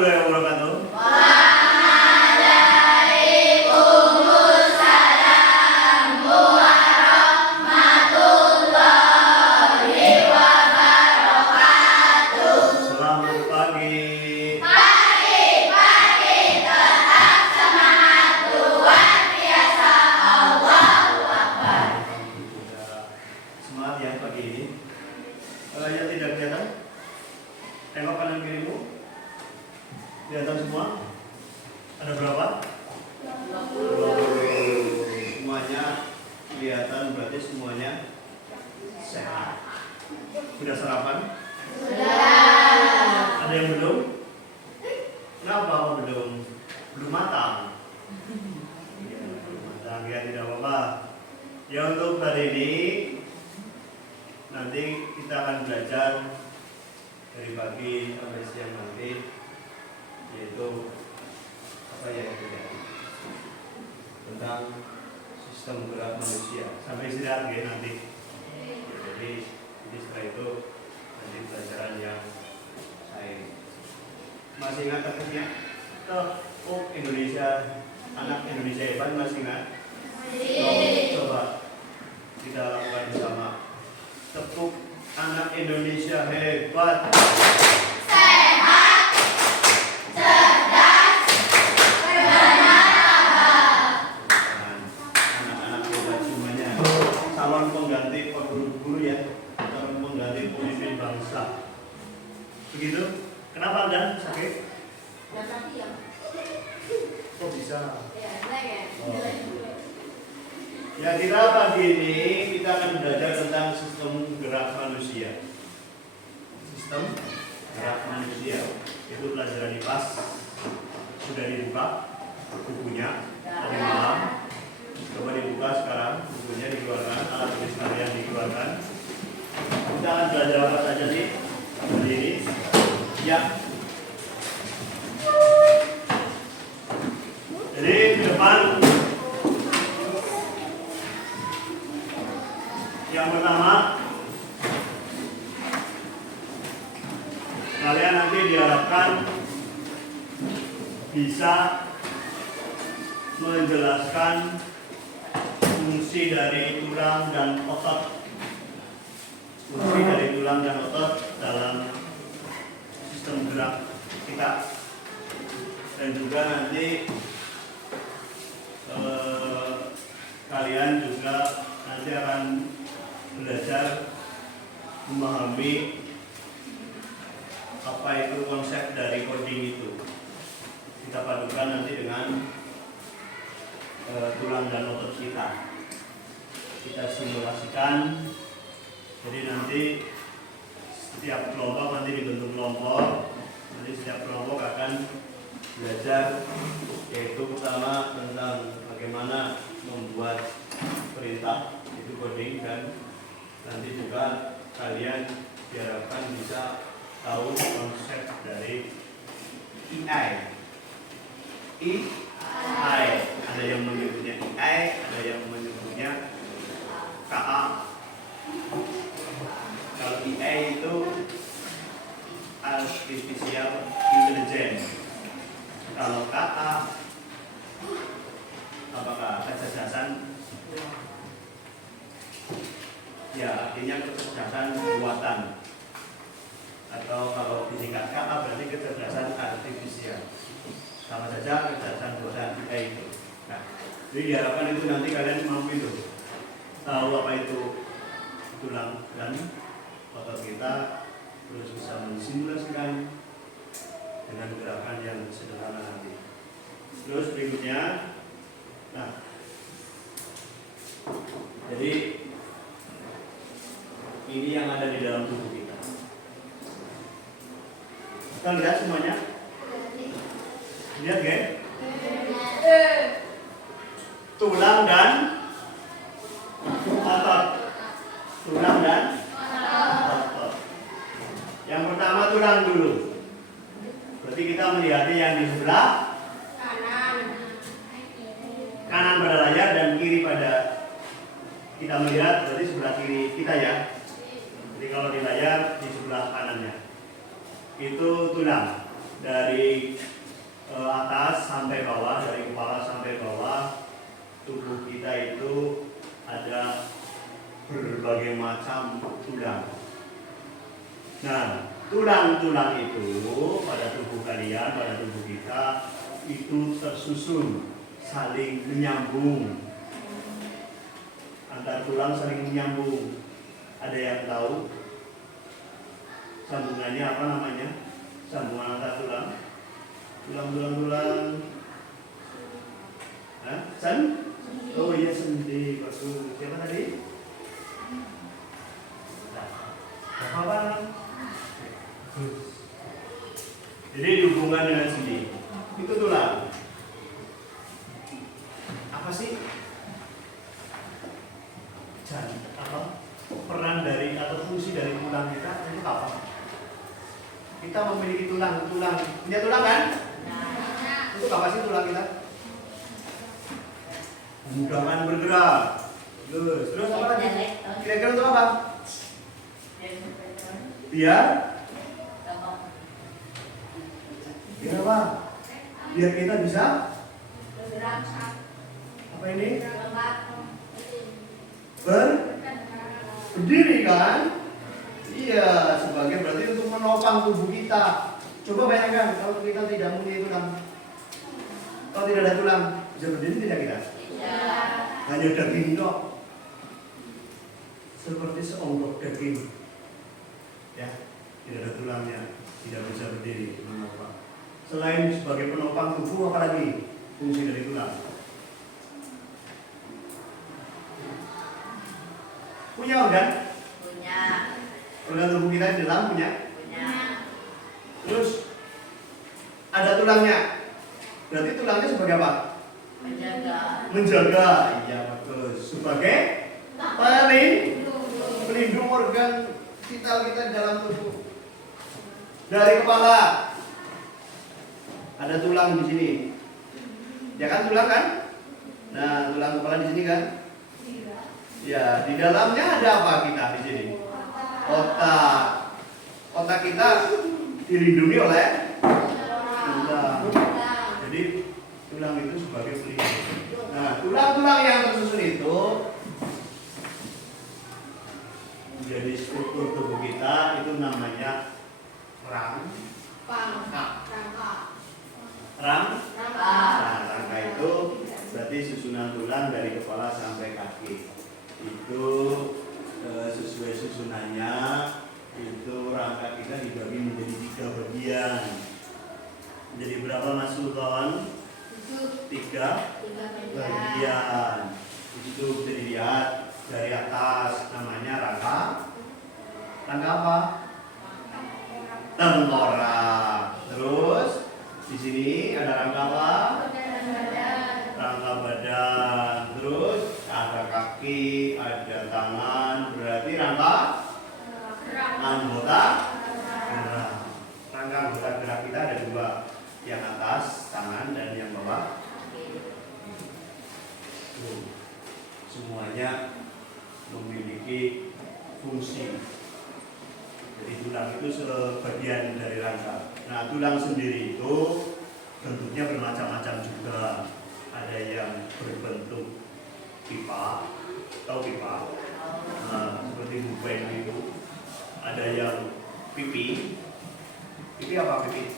warahmatullahi wabarakatuh. Kelihatan semua? Ada berapa? 20. Semuanya kelihatan, berarti semuanya sehat. Sudah sarapan? Sudah. Ada yang belum? Kenapa belum? Belum matang? Ya, belum matang, ya tidak apa-apa. Ya untuk hari ini nanti kita akan belajar dari pagi sampai siang nanti, yaitu apa ya itu ya, tentang sistem gerak manusia sampai istirahat ya nanti. Jadi setelah itu nanti pelajaran yang saya masih ingat teknisnya. Oh, Indonesia, anak Indonesia hebat, masih ingat? Coba kita lakukan bersama. Tepuk anak Indonesia hebat. Begitu? Kenapa Anda sakit? Kok bisa? Ya, kita pagi ini kita akan belajar tentang sistem gerak manusia. Sistem gerak manusia itu pelajaran IPAS. Sudah dibuka bukunya tadi malam. Coba dibuka sekarang, bukunya dikeluarkan, alat tulis kalian dikeluarkan. Kita akan belajar apa saja sih hari ini? Ya. Jadi ke depan yang pertama, kalian nanti diharapkan bisa menjelaskan fungsi dari tulang dan otot. Fungsi dari tulang dan otot dalam sistem gerak kita, dan juga nanti kalian juga nanti akan belajar memahami apa itu konsep dari coding itu. Kita padukan nanti dengan tulang dan otot kita. Kita simulasikan. Jadi nanti setiap kelompok nanti dibentuk kelompok. Nanti setiap kelompok akan belajar, yaitu pertama tentang bagaimana membuat perintah, itu coding, dan nanti juga kalian diharapkan bisa tahu konsep dari EI. EI, ada yang menyebutnya EI, ada yang menyebutnya KA. Kalau EI itu Artificial Intelligence. Kalau KA, apakah kecerdasan? Ya, artinya kecerdasan buatan. Atau kalau disingkat KA berarti kecerdasan artifisial. Sama saja kecerdasan buatan AI itu. Nah, jadi diharapkan itu nanti kalian mampu itu tahu apa itu tulang dan otot kita, terus bisa mensimulasikan dengan gerakan yang sederhana nanti. Terus berikutnya, nah, jadi ini yang ada di dalam tubuh kita. Kita lihat semuanya. Lihat gak? Tulang dan otot. Tulang dan otot. Yang pertama tulang dulu. Berarti kita melihat yang di sebelah kanan pada layar dan kiri pada kita melihat, berarti sebelah kiri kita ya. Jadi kalau di layar di sebelah kanannya itu tulang. dari atas sampai bawah, dari kepala sampai bawah, tubuh kita itu ada berbagai macam tulang. Nah, tulang-tulang itu pada tubuh kalian, pada tubuh kita itu tersusun, saling menyambung. Antar tulang saling menyambung. Ada yang tahu sambungannya apa namanya? Sambungan antar tulang. Tulang. Hah? Oh iya, sendi. Bagus. Siapa tadi? Apa? Jadi dihubungkan dengan sendi. Itu tulang. Apa sih? Peran dari atau fungsi dari tulang kita itu apa? Kita memiliki tulang. Punya tulang kan? Untuk apa sih tulang kita? Memudahkan bergerak. Terus apa lagi? Kira-kira untuk apa? Biar apa? Biar kita bisa apa ini? Berdiri kan? Iya, sebagai berarti untuk menopang tubuh kita. Coba bayangkan kalau kita tidak mempunyai tulang. Kalau tidak ada tulang, bisa berdiri tidak kita? Tidak. Hanya daging dok. Seperti seonggok daging. Ya, tidak ada tulangnya, tidak bisa berdiri, menopang. Selain sebagai penopang tubuh, apalagi fungsi dari tulang? Punya organ? Punya. Organ tubuh kita di dalam punya? Punya. Terus ada tulangnya. Berarti tulangnya sebagai apa? Menjaga. Iya, bagus. Sebagai pelindung organ vital kita di dalam tubuh. Dari kepala ada tulang di sini. Ya kan, tulang kan? Nah, tulang kepala di sini kan? Ya, di dalamnya ada apa kita di sini? Otak. Otak kita dilindungi oleh tulang. Jadi tulang itu sebagai pelindung. Nah, tulang-tulang yang tersusun itu menjadi struktur tubuh kita, itu namanya rangka itu berarti susunan tulang dari kepala sampai kaki. Itu sesuai susunannya, itu rangka kita dibagi menjadi 3 bagian. Menjadi berapa, Mas Sultan? 3 bagian. Itu bisa dilihat dari atas, namanya rangka apa? Tengkorak. Terus di sini ada rangka apa? Rangka badan. Terus ada kaki, ada tangan. Berarti rangka anggota gerak. Rangka anggota gerak kita ada 2, yang atas tangan dan yang bawah. Semuanya memiliki fungsi. Jadi tulang itu sebagian dari rangka. Nah, tulang sendiri itu bentuknya bermacam-macam juga. Ada yang berbentuk pipa, tahu pipa? Nah, seperti buben itu. Ada yang pipi. Pipi apa pipi?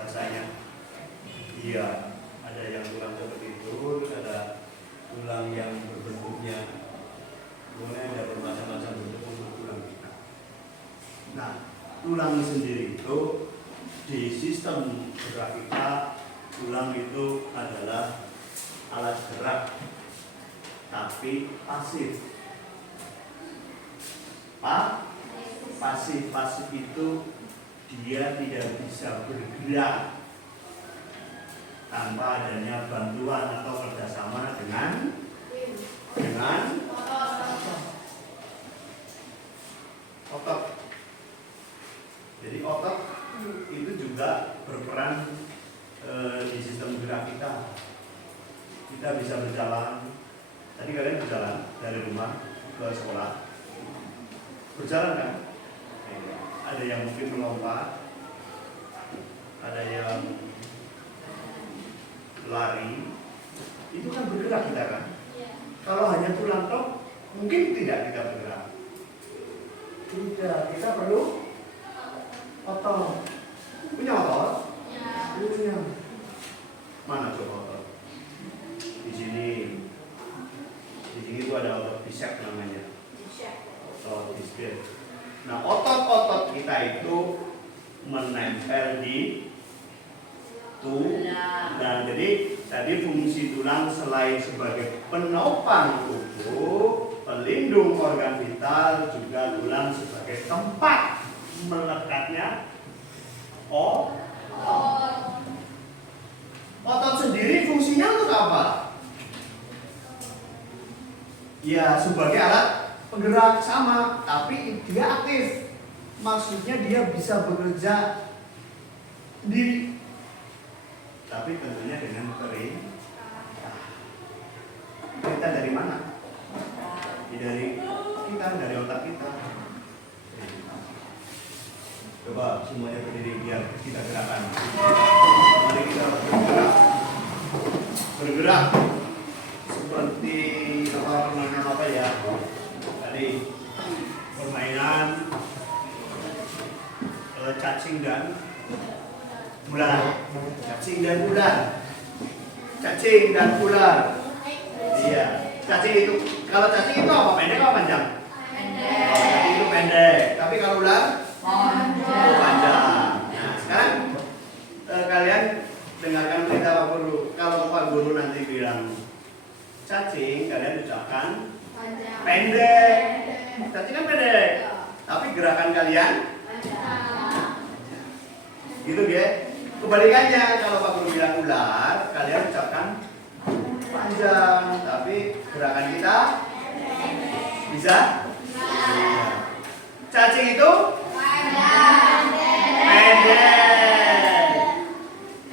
Bahasanya. Iya, ada yang tulang seperti itu, ada tulang yang berbentuknya. Kemudian ada bermacam-macam bentuk untuk tulang kita. Nah, tulang sendiri itu di sistem gerak kita, tulang itu adalah alat gerak tapi pasif. Pasif itu dia tidak bisa bergerak tanpa adanya bantuan atau kerjasama dengan otot. Jadi otot itu juga berperan di sistem gerak kita. Kita bisa berjalan. Tadi kalian berjalan dari rumah ke sekolah. Berjalan kan? Ada yang mungkin melompat, ada ada yang lari, itu kan bergerak kita kan. Kalau hanya tulang tok, mungkin tidak kita bergerak. Tidak, kita perlu otot. Punya otot? Punya. Mana coba otot? Di sini. Di sini itu ada otot bicep namanya. Otot bicep. Nah, otot-otot kita itu menempel di tulang. Nah, jadi tadi fungsi tulang selain sebagai penopang tubuh, pelindung organ vital, juga tulang sebagai tempat melekatnya otot. Otot sendiri fungsinya untuk apa? Ya, sebagai alat penggerak sama, tapi dia aktif. Maksudnya dia bisa bekerja sendiri. Tapi tentunya dengan perintah. Perintah dari mana? Dari kita, dari otak kita. Coba semuanya berdiri biar kita gerakan. Mari kita bergerak. Bergerak seperti permainan apa ya? Tadi permainan cacing dan ular. Cacing dan ular. Cacing dan ular. Iya. Cacing itu, kalau cacing itu apa? Pendek atau panjang? Pendek. Oh, cacing itu pendek. Tapi kalau ular? Panjang. Nah, sekarang kalian dengarkan perintah Pak Guru. Kalau Pak Guru nanti bilang cacing, kalian ucapkan pendek. Cacing kan pendek. Tapi gerakan kalian gitu ya. Kebalikannya, kalau Pak Guru bilang ular, kalian ucapkan panjang, tapi gerakan kita bisa? Iya. Cacing itu pendek.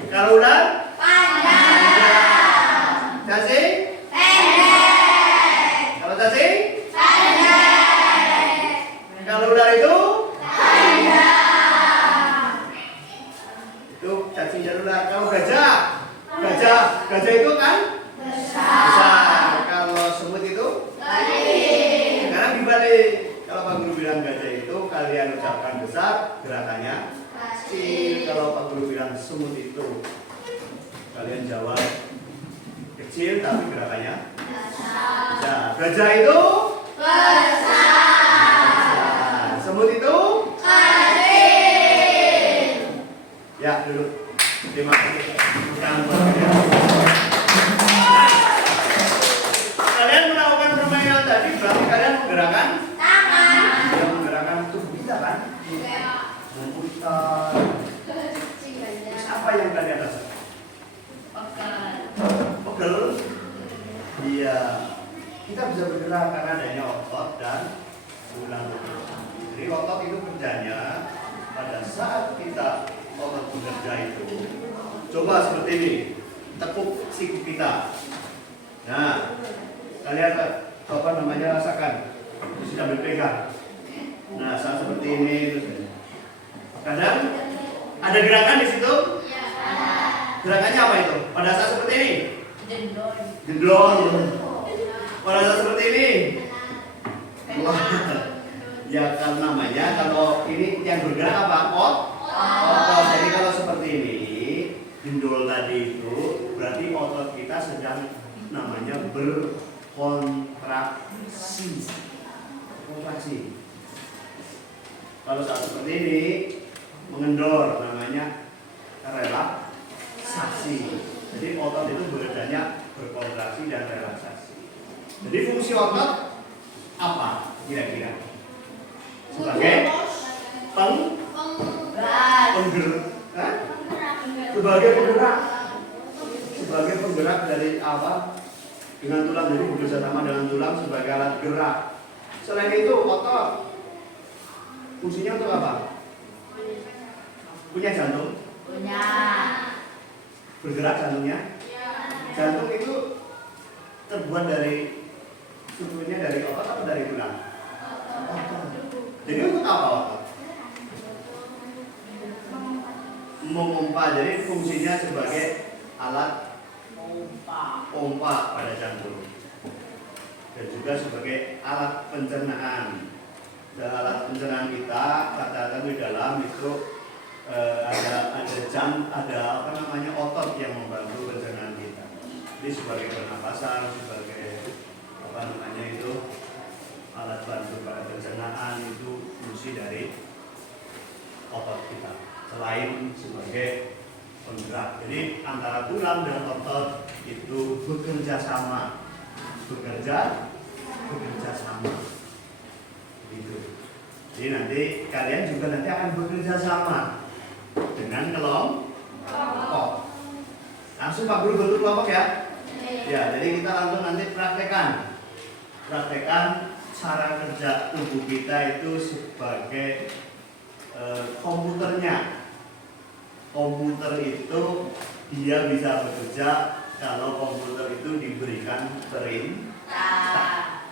Kalau ular? Panjang. Cacing? Pendek. Kalau cacing? Pendek. Kalau ular itu? Cacing dan ular. Kalau gajah itu kan besar. Kalau semut itu balik. Sekarang dibalik. Kalau Pak Guru bilang gajah itu kalian ucapkan besar, gerakannya kecil. Kalau Pak Guru bilang semut itu kalian jawab kecil tapi gerakannya besar. Gajah itu besar. Semut itu kecil. Ya, duduk. Terima kasih. Kalian melakukan permainan tadi berarti kalian menggerakkan tangan. Kalian menggerakkan tubuh kita kan? Memutar. Terus apa yang kalian rasakan? Pegel. Iya. Kita bisa bergerak karena adanya otot dan tulang. Jadi otot itu kerjanya pada saat kita otot bekerja itu, coba seperti ini, tekuk siku kita. Nah, kalian apa namanya rasakan, sudah berpegang. Nah, saat seperti ini, terus kadang ada gerakan di situ. Gerakannya apa itu? Pada saat seperti ini, jendol. Pada saat seperti ini, wah, ya kan namanya kalau ini yang bergerak apa? Otot. Jadi kalau seperti ini, jendol tadi itu berarti otot kita sedang namanya berkontraksi. Kontraksi. Kalau saat seperti ini mengendor namanya relaksasi. Jadi otot itu bekerjanya berkontraksi dan relaksasi. Jadi fungsi otot apa kira-kira? Sebagai sebagai penggerak dari apa? Dengan tulang, jadi bekerja sama dengan tulang sebagai alat gerak. Selain itu otot fungsinya untuk apa? Punya jantung? Punya. Bergerak jantungnya? Jantung itu terbuat dari strukturnya dari otot atau dari tulang? Otot. Jadi untuk apa otot? memompa. Jadi fungsinya sebagai alat pompa pada jantung dan juga sebagai alat pencernaan. Dan alat pencernaan kita kata-kata di dalam itu ada otot yang membantu pencernaan kita. Jadi sebagai pernapasan, sebagai alat bantu pada pencernaan itu fungsi dari otot kita. Selain sebagai penggerak, jadi antara tulang dan otot itu bekerja sama, bekerja sama. Gitu. Jadi nanti kalian juga nanti akan bekerja sama dengan kelompok. Langsung Pak Guru bentuk kelompok ya. Ya, jadi kita langsung nanti praktekkan cara kerja tubuh kita itu sebagai komputernya. Komputer itu dia bisa bekerja kalau komputer itu diberikan perintah.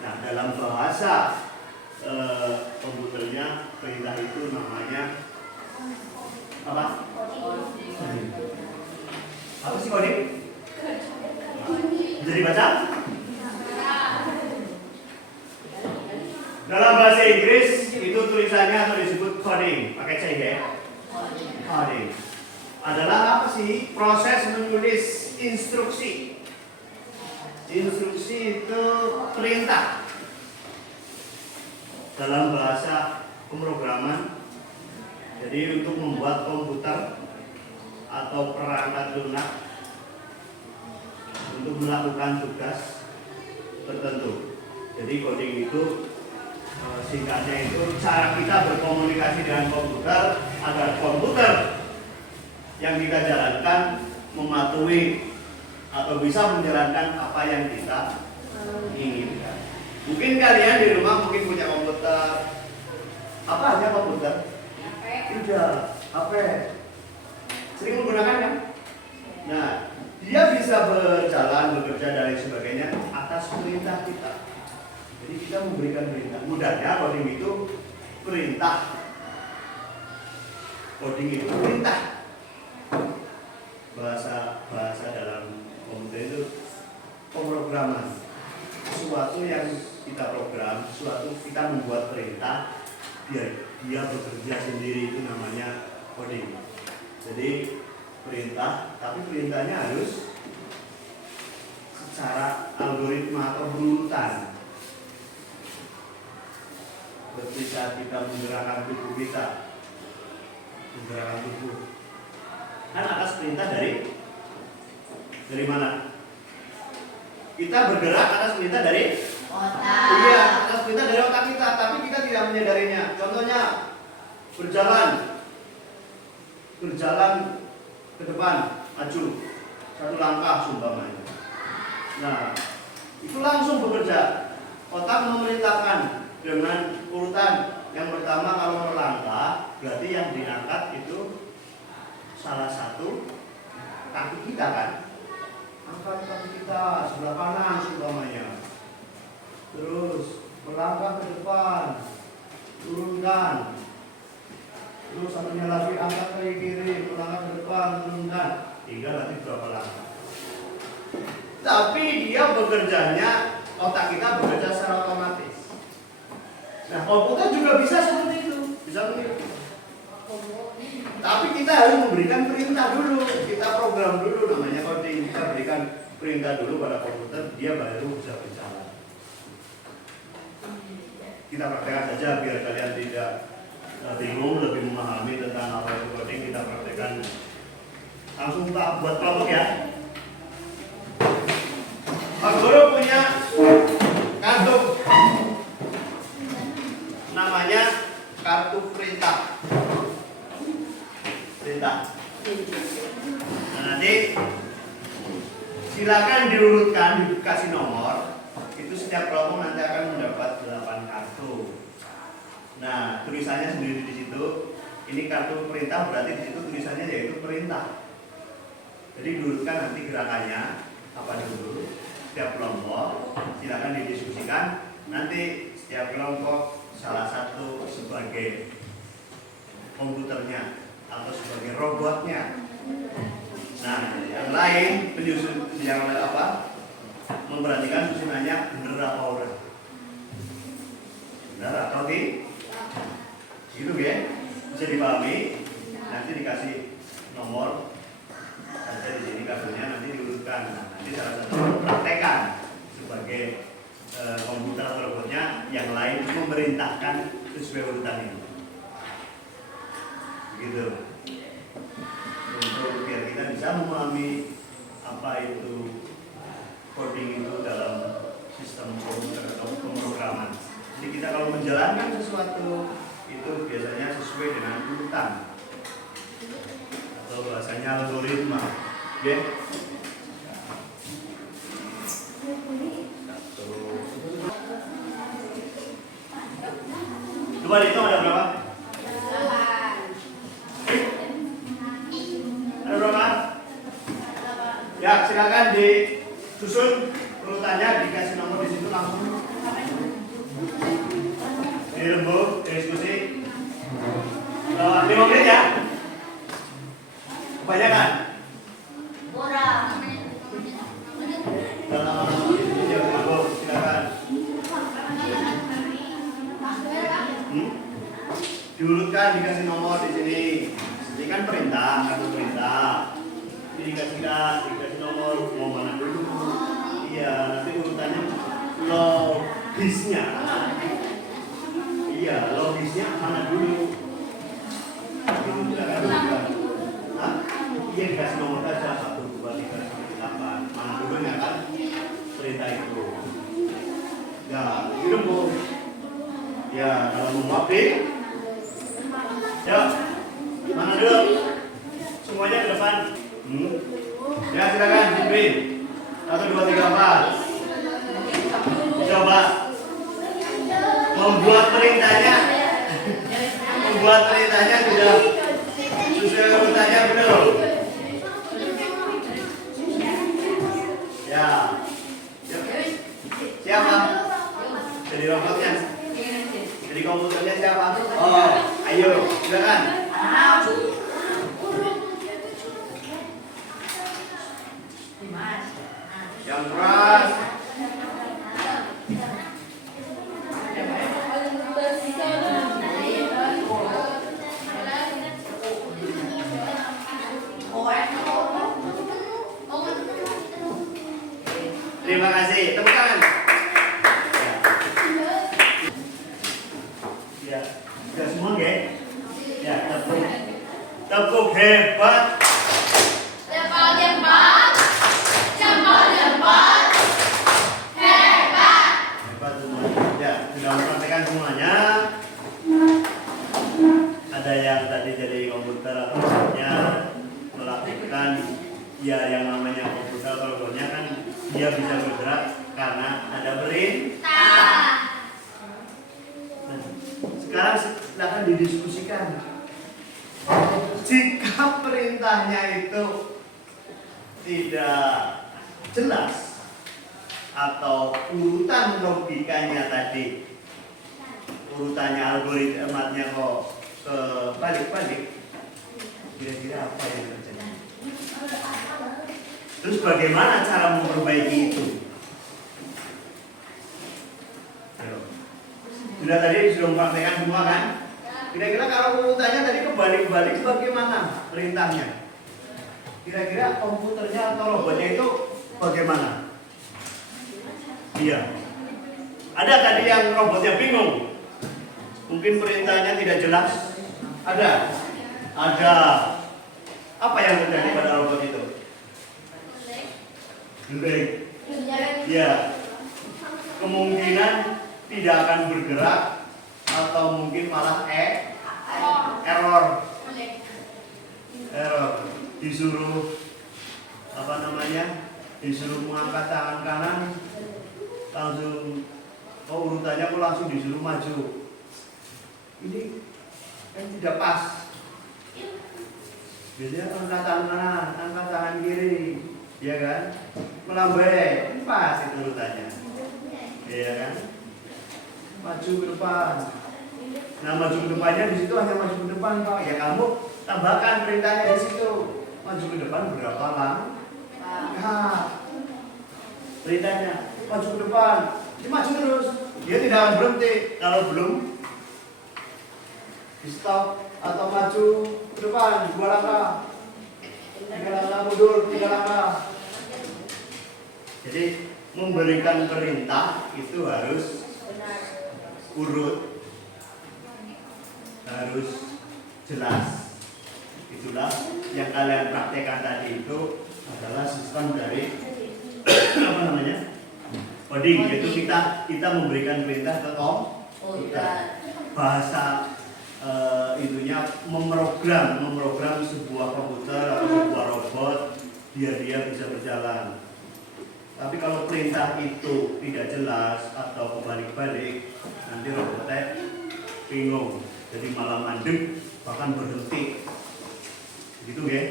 Nah, dalam bahasa komputernya perintah itu namanya apa? Apa sih coding? Bisa dibaca? Dalam bahasa Inggris itu tulisannya atau disebut coding, pakai C ya. Coding adalah apa sih? Proses menulis instruksi. Instruksi itu perintah. Dalam bahasa pemrograman, jadi untuk membuat komputer atau perangkat lunak untuk melakukan tugas tertentu. Jadi coding itu singkatnya itu cara kita berkomunikasi dengan komputer agar komputer yang kita jalankan mematuhi atau bisa menjalankan apa yang kita inginkan. Mungkin kalian di rumah mungkin punya komputer. Apa aja komputer? Tidak, HP. Sering menggunakan kan? Nah, dia bisa berjalan, bekerja dan lain sebagainya atas perintah kita. Jadi kita memberikan perintah. Mudahnya coding itu perintah. Coding itu perintah. Bahasa dalam komputer itu pemrograman. Sesuatu yang kita program, sesuatu kita membuat perintah, biar dia bekerja sendiri, itu namanya coding. Jadi perintah, tapi perintahnya harus secara algoritma atau berurutan. Ketika kita menggerakkan tubuh kita, kan atas perintah dari mana? Kita bergerak atas perintah dari otak. Iya, atas perintah dari otak kita, tapi kita tidak menyadarinya. Contohnya berjalan ke depan, maju satu langkah seumpamanya. Nah, itu langsung bekerja. Otak memerintahkan dengan urutan. Yang pertama kalau melangkah, berarti yang diangkat itu salah satu kaki kita kan. Angkat kaki kita sebelah kanan seumpamanya. Terus melangkah ke depan, turunkan. Terus satunya lagi angkat ke kiri, melangkah ke depan, turunkan. Tinggal nanti berapa langkah. Tapi dia bekerjanya, otak kita bekerja secara otomatis. Nah, komputer juga bisa seperti itu, bisa begitu. Tapi kita harus memberikan perintah dulu, kita program dulu, namanya coding. Kita berikan perintah dulu pada komputer, dia baru bisa berjalan. Kita praktekkan saja biar kalian tidak bingung, lebih memahami tentang apa itu coding. Kita praktekkan langsung tak buat kelompok ya. Pak Guru punya kartu namanya kartu perintah. Nah, nanti silakan diurutkan, dikasih nomor. Itu setiap kelompok nanti akan mendapat 8 kartu. Nah, tulisannya sendiri di situ. Ini kartu perintah, berarti di situ tulisannya yaitu perintah. Jadi diurutkan nanti gerakannya apa dulu. Setiap kelompok silakan didiskusikan. Nanti setiap kelompok salah satu sebagai komputernya atau sebagai robotnya. Nah, yang lain penyusun yang apa? Memperhatikan susunannya benar apa enggak. Benar atau tidak? Gitu ya, bisa dipahami. Nanti dikasih nomor ada di sini kabelnya, nanti diurutkan. Nanti salah satu praktekan sebagai komputer atau robotnya, yang lain memerintahkan sesuai urutan ini. Begitu. Untuk biar kita bisa memahami apa itu coding itu dalam sistem komputer atau pemrograman. Jadi kita kalau menjalankan sesuatu itu biasanya sesuai dengan urutan atau bahasanya algoritma. Oke? Coba dihitung ada berapa? Ada berapa? Ya, silakan disusun urutannya, dikasih nomor di situ langsung. Dirembuk, diskusi. 5 menit ya. Kebanyakan. Silakan. Diurutkan, dikasih nomor di sini. Ini kan perintah, kartu perintah. Ini dikasih nomor, mau mana dulu? Iya, nanti urutannya logisnya. Iya, logisnya mana dulu? Iya, dikasih nomor saja 1, 2, 3, 8. Mana dulunya kan? Perintah itu. Ya, itu Bu. Ya, kalau mau update. Ya, mana dulu? Semuanya ke depan. Ya, silakan, Jibrin. 1, 2, 3, 4. Coba membuat perintahnya sudah sesuai urutannya belum? Ya. Siapa? Jadi robotnya? Jadi komputernya siapa? Oh, ayo, silakan. Yang keras. Terima kasih. Tepuk tangan. Ya, sudah semua ya? Ya, tepuk hebat. Semuanya ada yang tadi jadi komputer atau robotnya melakukan ya yang namanya komputer atau robotnya kan dia bisa bergerak karena ada perintah. Nah, sekarang silakan didiskusikan. Jika perintahnya itu tidak jelas atau urutan logikanya tadi, urutannya algoritmanya kok balik-balik, kira-kira apa yang terjadi? Terus bagaimana cara memperbaiki itu? Sudah tadi sudah mempraktekkan semua kan? Kira-kira kalau urutannya tadi kebalik-balik bagaimana perintahnya? Kira-kira komputernya atau robotnya itu bagaimana? Iya. Ada tadi yang robotnya bingung. Mungkin perintahnya tidak jelas. Ada. Apa yang terjadi pada robot itu? Blank. Ya. Kemungkinan tidak akan bergerak atau mungkin malah error. Disuruh disuruh mengangkat tangan kanan, langsung urutannya kok langsung disuruh maju. Ini kan tidak pas. Biasanya angkat tangan kanan, angkat tangan kiri, ya kan? Melambai, pas itu urutannya, ya kan? Maju ke depan. Nah, maju ke depannya di situ hanya maju ke depan, Pak. Ya kamu tambahkan perintahnya di situ. Maju ke depan berapa langkah? Perintahnya maju ke depan, dia maju terus. Dia tidak akan berhenti kalau belum di stop atau maju ke depan 2 langkah, 3 langkah mundur, 3 langkah. Jadi memberikan perintah itu harus urut, harus jelas. Itulah yang kalian praktekkan tadi itu adalah sistem dari apa namanya? Coding, yaitu kita memberikan perintah ke komputer. Bahasa itunya memprogram sebuah komputer atau sebuah robot biar dia bisa berjalan. Tapi kalau perintah itu tidak jelas atau kebalik-balik, nanti robotnya bingung, jadi malah mandek, bahkan berhenti. Gitu ya?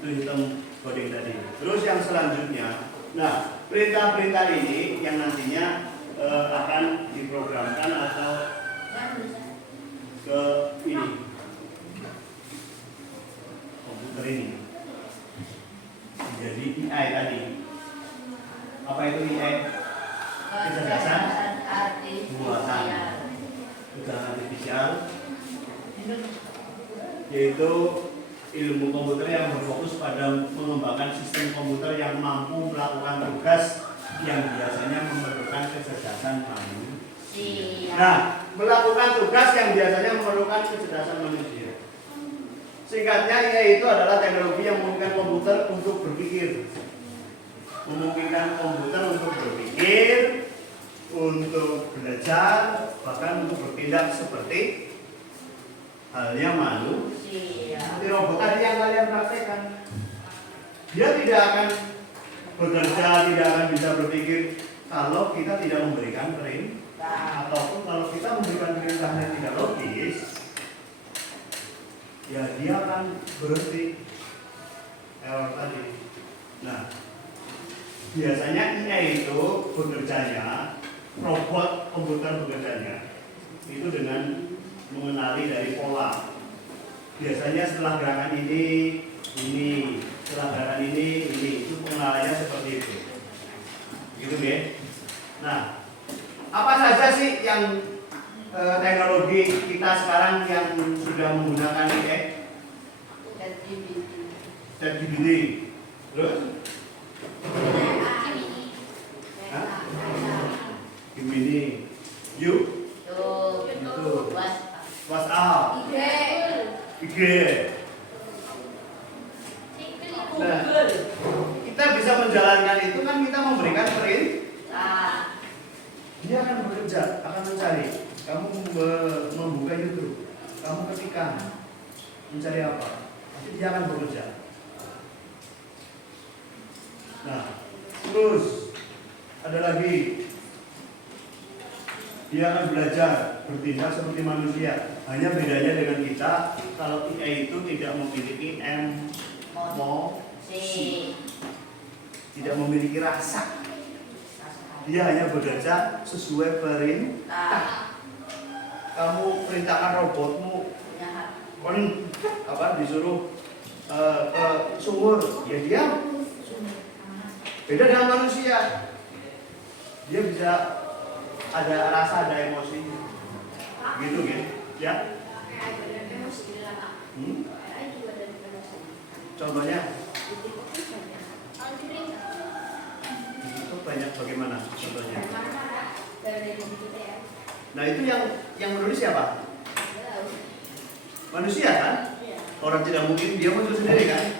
Itu sistem coding tadi. Terus yang selanjutnya, nah perintah-perintah ini yang nantinya akan diprogramkan atau ke ini komputer ini. Jadi AI tadi. Apa itu AI? Kecerdasan buatan. Kecerdasan artifisial, yaitu ilmu komputer yang berfokus pada mengembangkan sistem komputer yang mampu melakukan tugas yang biasanya memerlukan kecerdasan manusia. Nah, melakukan tugas yang biasanya memerlukan kecerdasan manusia. Singkatnya, AI itu adalah teknologi yang memungkinkan komputer untuk berpikir. Memungkinkan komputer untuk berpikir, untuk belajar, bahkan untuk bertindak seperti halnya manusia. Seperti robot tadi yang kalian praktekkan. Dia tidak akan bekerja, tidak akan bisa berpikir kalau kita tidak memberikan perintah. Ataupun kalau kita memberikan perintah yang tidak logis, ya dia akan berhenti. Error tadi. Nah, biasanya AI itu bekerjanya, robot komputer bekerjanya itu dengan mengenali dari pola. Biasanya setelah gerakan ini, setelah gerakan ini, itu pengenalannya seperti itu. Gitu ya. Nah, apa saja sih yang teknologi kita sekarang yang sudah menggunakan AI? ChatGPT. Terus? Gemini. WhatsApp. IG. Nah, kita bisa menjalankan itu kan kita memberikan perintah. Dia akan bekerja, akan mencari. Kamu membuka YouTube, kamu ketikkan mencari apa? Nanti dia akan bekerja. Nah, terus ada lagi. Dia akan belajar bertindak seperti manusia. Hanya bedanya dengan kita, kalau AI itu tidak memiliki emosi, tidak memiliki rasa. Dia hanya bekerja sesuai perintah. Kamu perintahkan robotmu, disuruh ke sumur, ya dia. Beda dengan manusia. Dia bisa ada rasa, ada emosi, gitu kan? Ya. Contohnya? Itu banyak bagaimana contohnya? Nah itu yang menulis siapa? Manusia kan? Orang tidak mungkin dia muncul sendiri kan?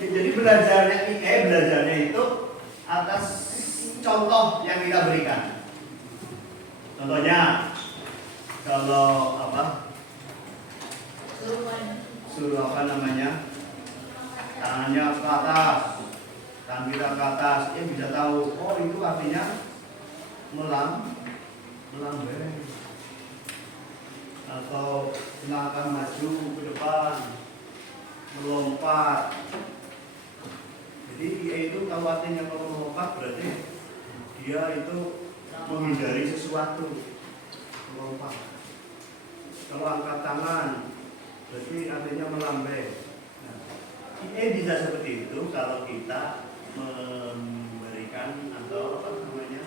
Jadi belajarnya itu atas contoh yang kita berikan. Contohnya, kalau suruh tangannya ke atas, tangan kita ke atas, dia bisa tahu, oh itu artinya melambai, atau melangkah maju ke depan, melompat. Jadi dia itu kalau artinya kalau melompat berarti dia itu menghindari sesuatu, melompat. Kalau angkat tangan berarti artinya melambai. Nah, IE bisa seperti itu kalau kita memberikan atau apa namanya,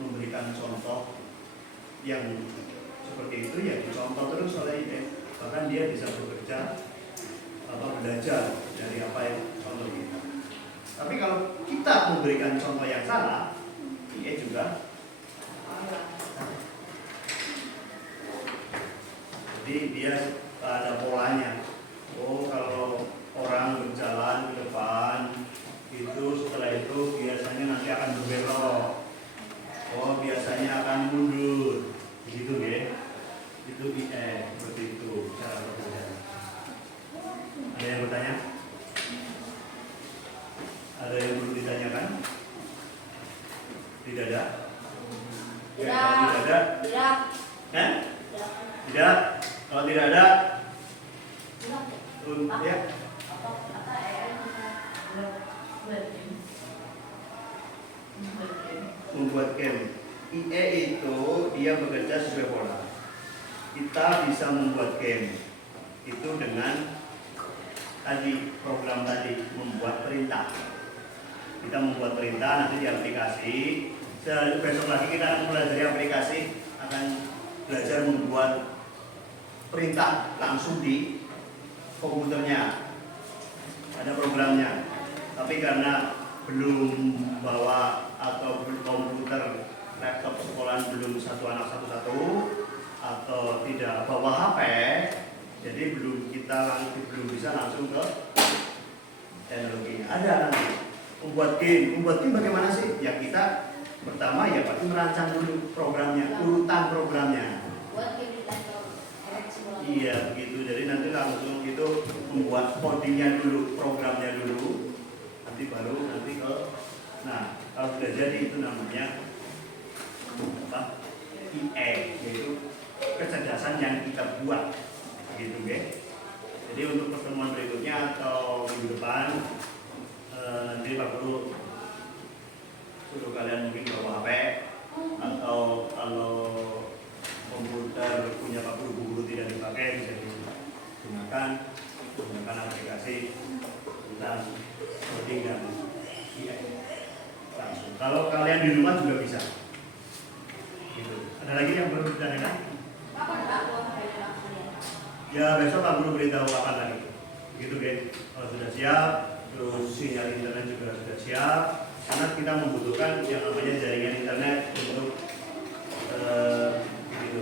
memberikan contoh yang seperti itu ya dicontoh terus oleh IE, bahkan dia bisa bekerja belajar dari apa yang contoh kita. Tapi kalau kita memberikan contoh yang salah, IE juga. Jadi dia ada polanya. Oh, kalau orang berjalan ke depan itu setelah itu biasanya nanti akan berbelok. Oh, biasanya akan mundur. Begitu ya. Itu IE, seperti itu cara bekerja. Ada yang bertanya? Ada yang perlu ditanyakan? Tidak ada? Ya, kalau tidak ada? Tidak. Tidak. Kalau tidak ada? Ya. Membuat game. IE itu dia bekerja sesuai pola. Kita bisa membuat game itu dengan tadi program tadi, membuat perintah. Kita membuat perintah nanti di aplikasi. Besok lagi kita akan belajar aplikasi, akan belajar membuat perintah langsung di komputernya. Ada programnya. Tapi karena belum bawa atau komputer laptop sekolah belum satu anak satu-satu atau tidak bawa HP, jadi belum bisa langsung ke teknologi. Ada nanti membuat game bagaimana sih? Ya kita pertama ya pasti merancang dulu programnya, urutan programnya. Buat game di laptop. Iya begitu. Jadi nanti langsung itu membuat codingnya dulu, programnya dulu, nanti baru nanti ke. Nah kalau sudah jadi itu namanya apa? IE, yaitu kecerdasan yang kita buat, gitu ya. Jadi untuk pertemuan berikutnya atau minggu depan nanti Pak Guru suruh kalian mungkin bawa HP atau kalau komputer punya Pak Guru tidak dipakai bisa menggunakan aplikasi tentang coding dan IE langsung. Kalau kalian di rumah juga bisa. Gitu. Ada lagi yang perlu ditanyakan? Kapan Pak buat HP langsung ya? Ya besok Pak Guru beritahu kapan lagi. Gitu kan. Kalau sudah siap, terus sinyal internet juga sudah siap. Karena kita membutuhkan yang namanya jaringan internet untuk gitu.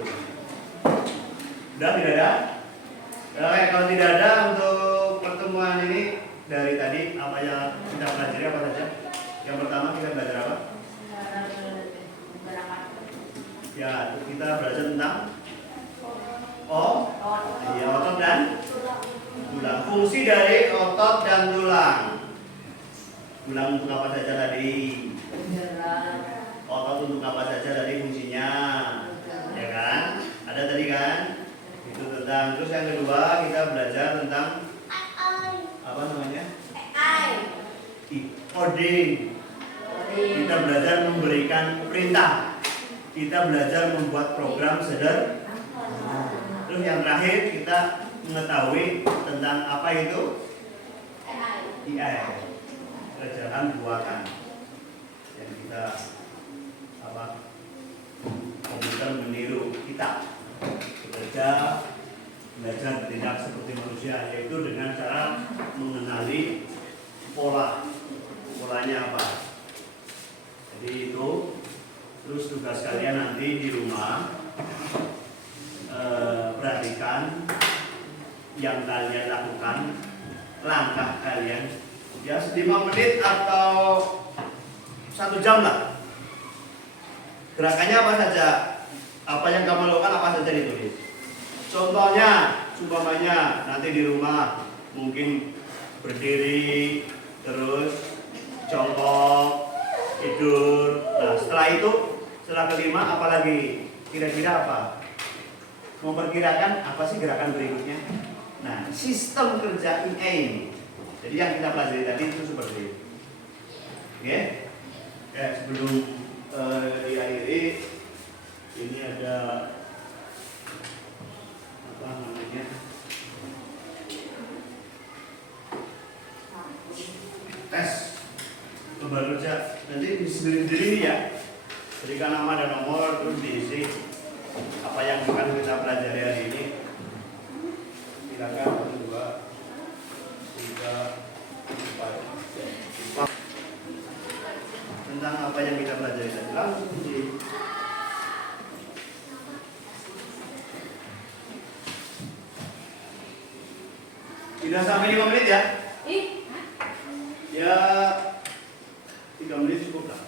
Sudah tidak ada? Oke, kalau tidak ada untuk pertemuan ini dari tadi apa yang kita pelajari apa saja? Yang pertama kita belajar apa? Ya, kita belajar tentang otot dan tulang. Fungsi dari otot dan tulang. Tulang untuk apa saja tadi? Otot untuk apa saja tadi fungsinya? Ya kan? Ada tadi kan? Itu tentang. Terus yang kedua kita belajar tentang apa namanya? Coding. Kita belajar memberikan perintah. Kita belajar membuat program sederhana. Terus yang terakhir kita mengetahui tentang apa itu IE, pelajaran buatan. Yang kita komputer meniru kita belajar bertindak seperti manusia, yaitu dengan cara mengenali polanya apa. Jadi itu. Terus tugas kalian nanti di rumah perhatikan yang kalian lakukan, langkah kalian ya 5 menit atau 1 jam lah. Gerakannya apa saja, apa yang kamu lakukan apa saja ditulis. Contohnya, umpamanya nanti di rumah mungkin berdiri, terus jongkok, tidur. Nah setelah kelima apalagi kira-kira apa? Memperkirakan apa sih gerakan berikutnya? Nah sistem kerja IE ini. Jadi yang kita pelajari tadi itu seperti itu. Oke? Sebelum diakhiri ini ada apa namanya? tes lembar kerja. Nanti sendiri-sendiri ini ya. Berikan nama dan nomor, terus diisi apa yang akan kita pelajari hari ini. Silakan 1, 2, 3, 4. Tentang apa yang kita pelajari tadi langsung di tidak sampai 5 menit ya? Ya 3 menit cukup lah.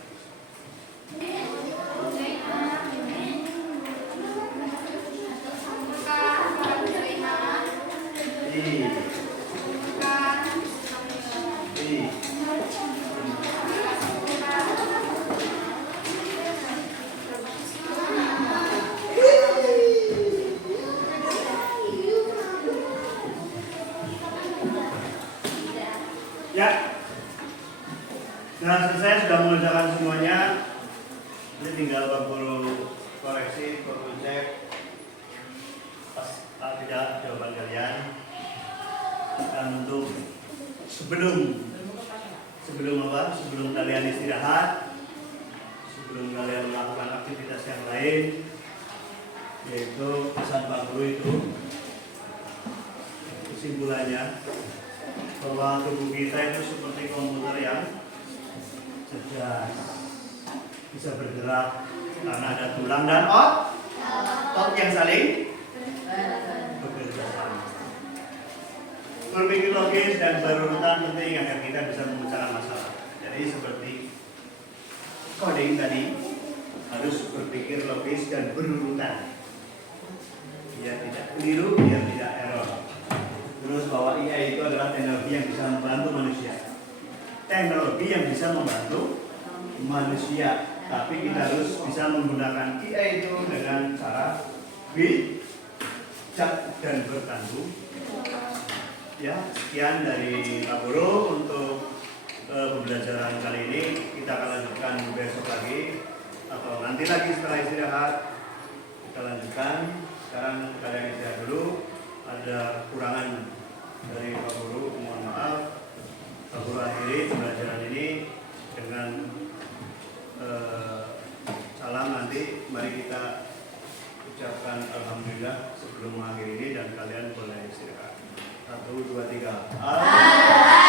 Ya, nah selesai sudah mengerjakan semuanya. Ini tinggal Pak Guru koreksi, Pak Guru cek pas tidak jawaban kalian. Dan untuk sebelum apa? Sebelum kalian istirahat, sebelum kalian melakukan aktivitas yang lain, yaitu pesan Pak Guru itu kesimpulannya bahwa tubuh kita itu seperti komputer yang cerdas, bisa bergerak karena ada tulang dan otot yang saling bekerja sama. Berpikir logis dan berurutan penting agar kita bisa memecahkan masalah. Jadi seperti coding tadi, harus berpikir logis dan berurutan biar tidak keliru, biar tidak error. Terus bahwa AI itu adalah teknologi yang bisa membantu manusia. Teknologi yang bisa membantu manusia. Tapi kita harus bisa menggunakan AI itu dengan cara bijak dan bertanggung. Ya, sekian dari Pak Guru untuk pembelajaran kali ini. Kita akan lanjutkan besok lagi atau nanti lagi setelah istirahat. Kita lanjutkan. Sekarang kalian istirahat dulu. Ada kurangan dari Pak Guru, mohon maaf. Pak Guru akhiri pembelajaran ini dengan salam. Nanti mari kita ucapkan alhamdulillah sebelum mengakhiri ini dan kalian boleh istirahat. 1, 2, 3. Alhamdulillah.